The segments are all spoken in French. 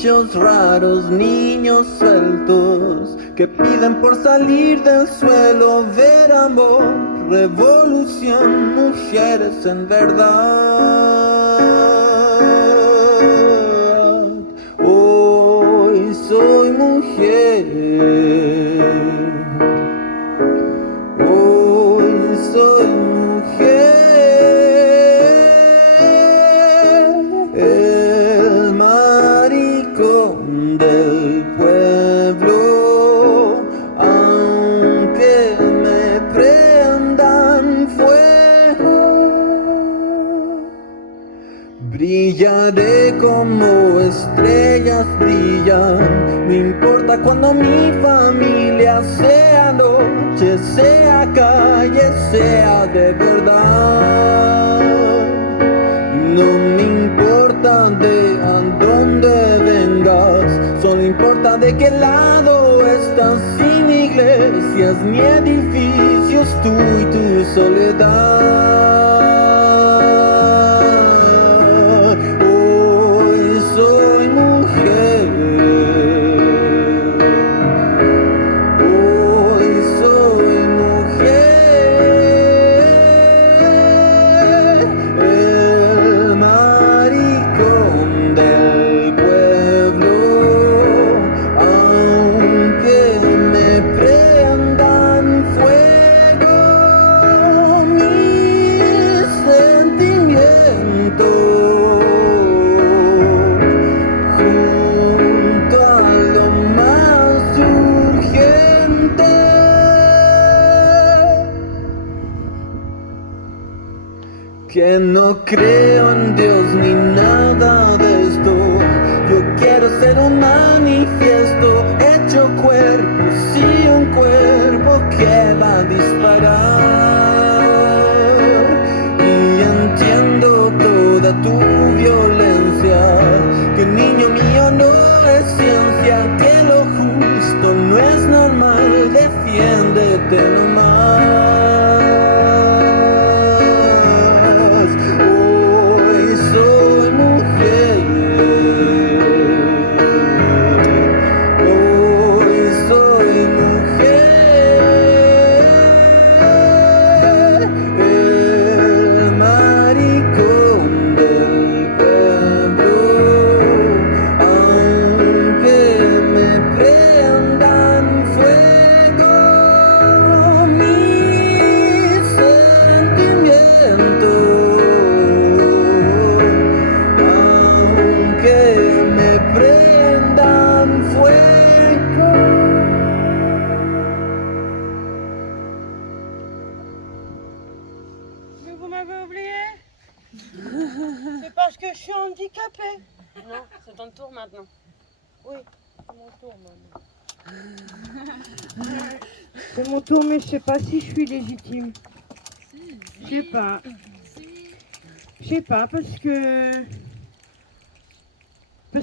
bichos raros, niños sueltos que piden por salir del suelo, ver amor, revolución, mujeres en verdad. Hoy soy mujer, hoy soy mujer. El maricón del pueblo, aunque me prendan fuego, brillaré como estrellas brillan. No importa cuando mi familia sea noche, sea calle, sea de verdad. No me importa de a dónde vengas, solo importa de qué lado estás. Si mi iglesia es mi edificio, es tú y tu soledad. Hoy soy mujer, hoy soy mujer. El maricón del pueblo, aunque me prendan fuego, mis sentimientos junto a lo más urgente. Que no creo en Dios ni nada de esto. Yo quiero ser un manifiesto hecho cuerpo, sí, un cuerpo que va a disparar. Y entiendo toda tu violencia, que niño mío no es ciencia, que lo justo no es normal, defiéndete nomás. Hoy soy mujer, hoy soy mujer. El maricón del pueblo, aunque me prendan fuego, mis sentimientos, aunque me prendan fuego. Mais vous m'avez oublié. C'est parce que je suis handicapée. Non, c'est ton tour maintenant. Oui, c'est mon tour maintenant. C'est mon tour, mais je sais pas si je suis légitime. Je sais pas. Je sais pas parce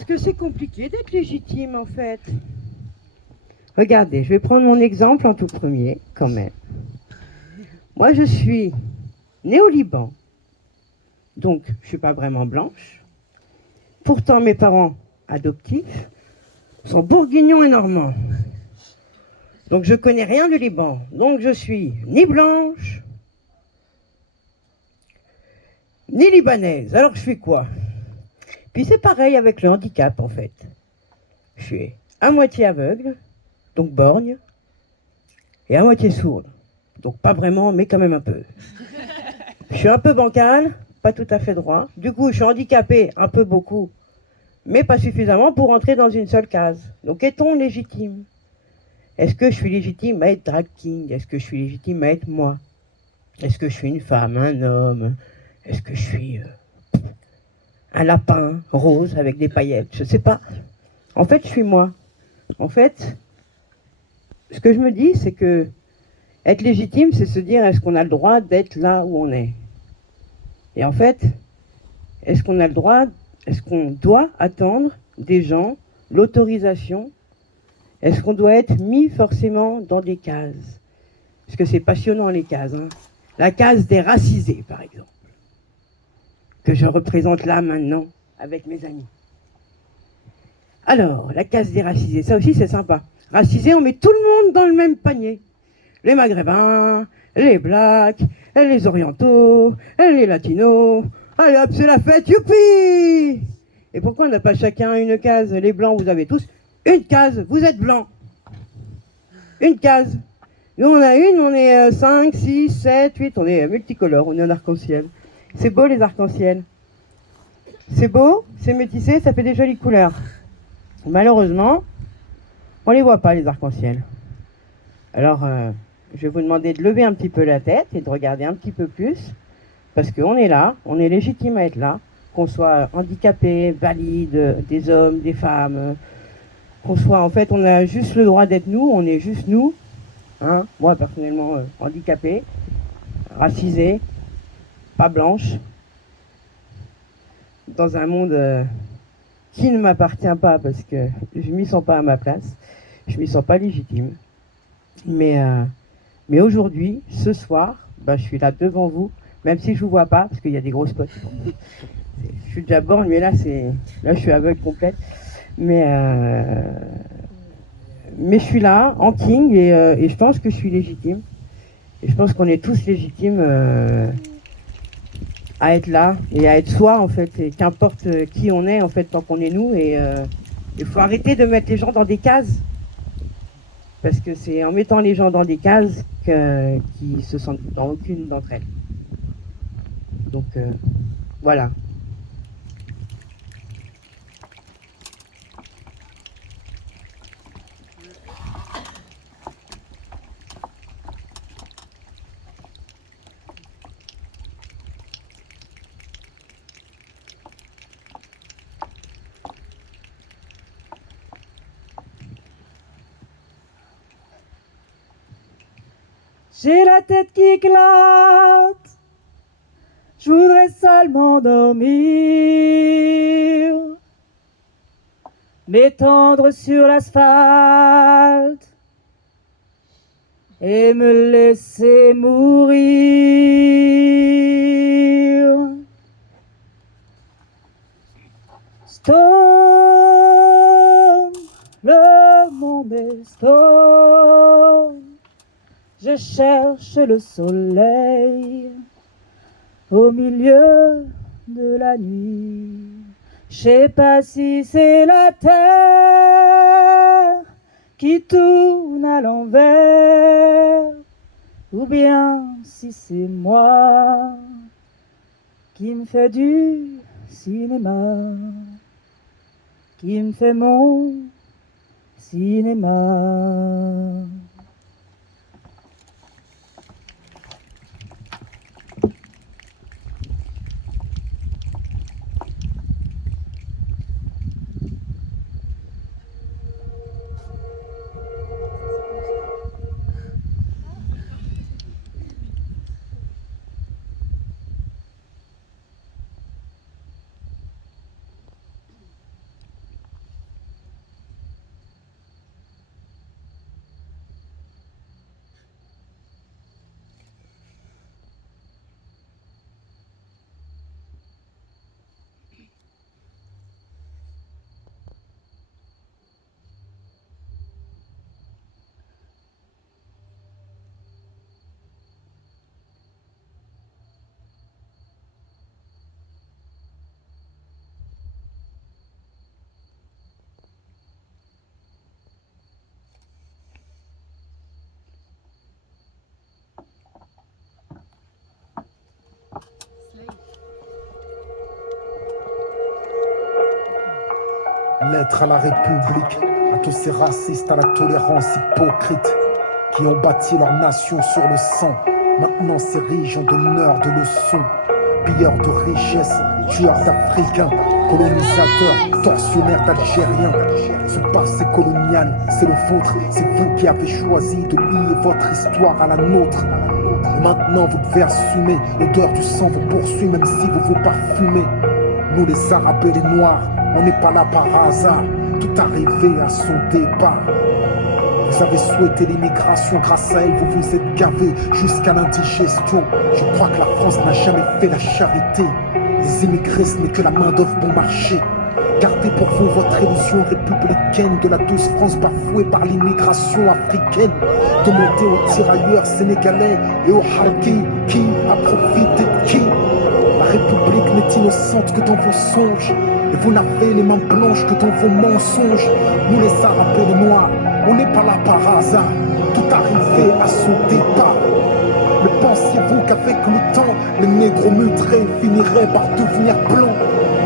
que c'est compliqué d'être légitime en fait. Regardez, je vais prendre mon exemple en tout premier, quand même. Moi, je suis née au Liban, donc je suis pas vraiment blanche. Pourtant, mes parents adoptifs sont bourguignons et normands. Donc je connais rien du Liban. Donc je suis ni blanche, ni libanaise. Alors je suis quoi? Puis c'est pareil avec le handicap en fait. Je suis à moitié aveugle, donc borgne, et à moitié sourde. Donc pas vraiment, mais quand même un peu. Je suis un peu bancale, pas tout à fait droit. Du coup, je suis handicapée un peu beaucoup, mais pas suffisamment pour entrer dans une seule case. Donc est-on légitime? Est-ce que je suis légitime à être drag king? Est-ce que je suis légitime à être moi? Est-ce que je suis une femme, un homme? Est-ce que je suis un lapin rose avec des paillettes? Je sais pas. En fait, je suis moi. En fait, ce que je me dis, c'est que être légitime, c'est se dire, est-ce qu'on a le droit d'être là où on est? Et en fait, est-ce qu'on a le droit, est-ce qu'on doit attendre des gens l'autorisation? Est-ce qu'on doit être mis forcément dans des cases? Parce que c'est passionnant les cases, hein. La case des racisés, par exemple, que je représente là maintenant avec mes amis. Alors, la case des racisés, ça aussi c'est sympa. Racisés, on met tout le monde dans le même panier. Les maghrébins, les blacks, les orientaux, les latinos. Allez hop, c'est la fête, youpi! Et pourquoi on n'a pas chacun une case? Les blancs, vous avez tous une case, vous êtes blancs. Une case. Nous, on a une, on est 5, 6, 7, 8, on est multicolores, on est en arc-en-ciel. C'est beau les arcs-en-ciel. C'est beau, c'est métissé, ça fait des jolies couleurs. Malheureusement, on les voit pas les arcs-en-ciel. Alors, je vais vous demander de lever un petit peu la tête et de regarder un petit peu plus, parce qu'on est là, on est légitime à être là, qu'on soit handicapé, valide, des hommes, des femmes, qu'on soit, en fait, on a juste le droit d'être nous, on est juste nous. Hein, moi, personnellement, handicapé, racisé, pas blanche, dans un monde qui ne m'appartient pas parce que je m'y sens pas à ma place, je m'y sens pas légitime. Mais aujourd'hui, ce soir, je suis là devant vous, même si je vous vois pas, parce qu'il y a des gros spots. Je suis déjà borgne, mais là je suis aveugle complète. Mais je suis là, en king, et je pense que je suis légitime. Et je pense qu'on est tous légitimes à être là et à être soi, en fait. Et qu'importe qui on est, en fait, tant qu'on est nous. Et il faut arrêter de mettre les gens dans des cases. Parce que c'est en mettant les gens dans des cases qu'ils se sentent dans aucune d'entre elles. Donc, voilà. J'ai la tête qui éclate, je voudrais seulement dormir, m'étendre sur l'asphalte et me laisser mourir. Storm, le monde est storm. Je cherche le soleil au milieu de la nuit. Je sais pas si c'est la terre qui tourne à l'envers ou bien si c'est moi qui me fais du cinéma, qui me fait mon cinéma. Lettre à la République, à tous ces racistes à la tolérance hypocrite qui ont bâti leur nation sur le sang. Maintenant s'érigent d'honneur, de leçons, pilleurs de richesses, tueurs d'Africains, colonisateurs, tortionnaires d'Algériens. Ce passé colonial, c'est le vôtre, c'est vous qui avez choisi de lier votre histoire à la nôtre. Et maintenant vous devez assumer, l'odeur du sang vous poursuit même si vous vous parfumez. Nous les Arabes et les Noirs, on n'est pas là par hasard, tout arrivé à son départ. Vous avez souhaité l'immigration, grâce à elle vous vous êtes gavés jusqu'à l'indigestion. Je crois que la France n'a jamais fait la charité. Les immigrés ce n'est que la main d'œuvre bon marché. Gardez pour vous votre illusion républicaine de la douce France bafouée par l'immigration africaine. Demandez aux tirailleurs sénégalais et aux harkis qui a profité de qui. La République n'est innocente que dans vos songes. Et vous n'avez les mains blanches que dans vos mensonges. Nous les Arabes et les Noirs, on n'est pas là par hasard. Tout arrivait à son départ. Mais pensiez-vous qu'avec le temps, les négros mutrés finiraient par devenir blancs?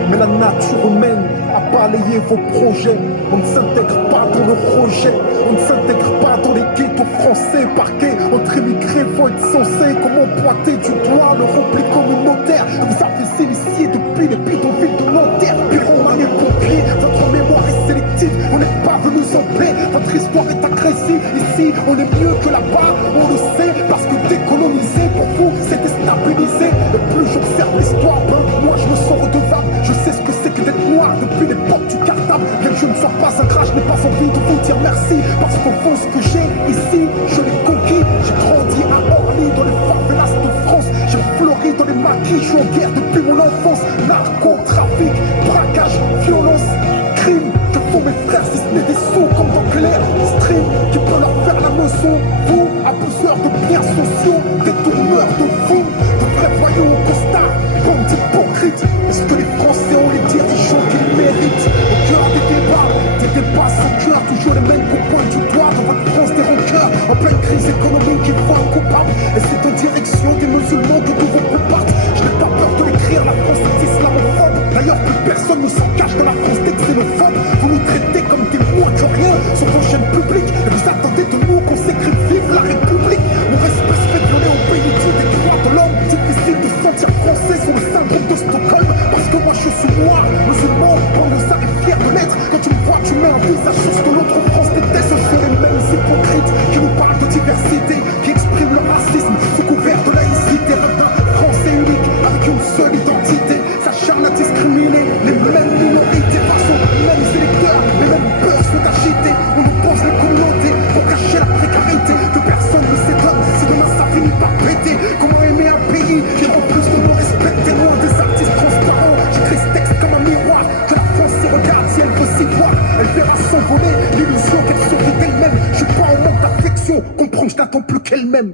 Mais la nature humaine a balayé vos projets. On ne s'intègre pas dans le rejet. On ne s'intègre pas dans les ghettos français. Parqués entre immigrés, faut être censé. Comment pointer du doigt le repli communautaire que vous avez initié depuis les bidonvilles de Nanterre? Pyromanes et pompiers, votre mémoire est sélective. On n'est pas venus en paix, votre histoire est agressive. Ici, on est mieux que là-bas, on le sait. Parce que décoloniser, pour vous, c'est déstabiliser. Et plus j'observe l'histoire, moi je me sens redevable. Je sais ce que c'est que d'être noir depuis l'époque du cartable. Bien que je ne sois pas un gras, je n'ai pas envie de vous dire merci. Parce qu'au fond, ce que j'ai ici, je l'ai conquis. J'ai grandi à Orly, dans les favelas de France. J'ai fleuri dans les maquis, je suis en guerre depuis mon enfance. Narcotrafic, braquage, violence, crime. Que font mes frères si ce n'est des sous comme dans Clair Stream qui peut leur faire la leçon? Vous, abuseurs de biens sociaux, détourneurs de fous, de vrais voyous au costard, bande d'hypocrites. Est-ce que les Français ont les dirigeants qu'ils méritent? Au cœur des débats sans cœur, toujours les mêmes qu'on pointe du doigt dans votre France des rancœurs. En pleine crise économique, il faut un coupable. Et c'est en direction des musulmans que tous vos groupes partent. Je n'ai pas peur de l'écrire, la France est islamophobe. D'ailleurs, plus personne ne s'en cache de la France dès que c'est le phobe. Vous nous traitez comme des moins que rien sur vos chaînes publiques. Et vous attendez de nous qu'on s'écrive vive la République. Mon respect se fait violer au pays des droits de l'homme. Difficile de se sentir français sur le syndrome de Stockholm. Parce que moi je suis noir, musulman, banlieusard et fier de l'être. Quand tu me vois, tu mets un visage sur ce que l'autre France déteste. Ce sont les mêmes hypocrites qui nous parlent de diversité, qui expriment leur racisme sous couvert de laïcité. D'un français unique avec une seule identité, s'acharne à discriminer les mêmes minorités face aux mêmes électeurs. Les mêmes peurs sont agitées, on nous pose les communautés pour cacher la précarité. Que personne ne s'étonne si demain ça finit par péter. Comment aimer un pays qui refuse de nous respecter? Loin des artistes transparents, j'écris ce texte comme un miroir. Que la France se regarde si elle veut s'y voir. Elle verra s'envoler l'illusion qu'elle se vit d'elle-même. Je suis pas en manque d'affection, comprends, je n'attends plus qu'elle-même.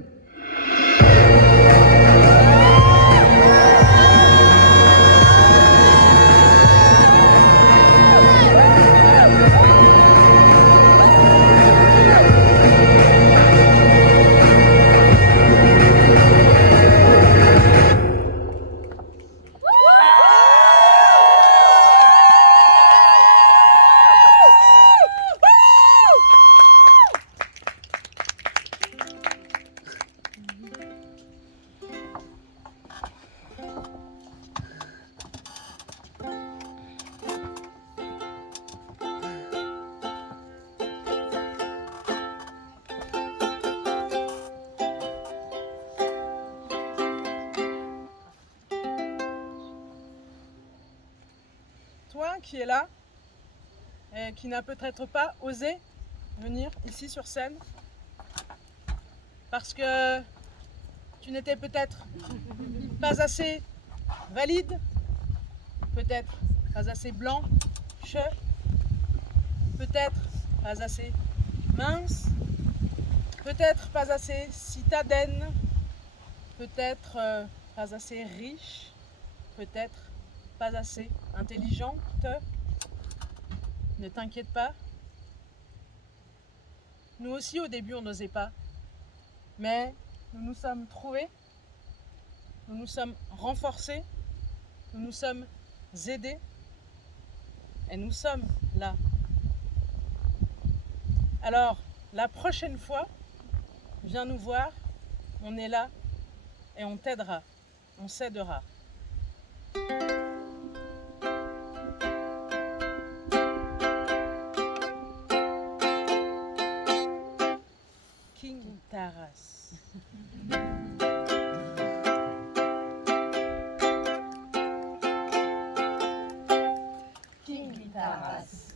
Toi qui es là et qui n'a peut-être pas osé venir ici sur scène parce que tu n'étais peut-être pas assez valide, peut-être pas assez blanc, peut-être pas assez mince, peut-être pas assez citadine, peut-être pas assez riche, peut-être pas assez intelligente. Ne t'inquiète pas. Nous aussi au début on n'osait pas. Mais nous nous sommes trouvés, nous nous sommes renforcés, nous nous sommes aidés et nous sommes là. Alors, la prochaine fois, viens nous voir, on est là et on t'aidera, on s'aidera. King Taras. King Taras.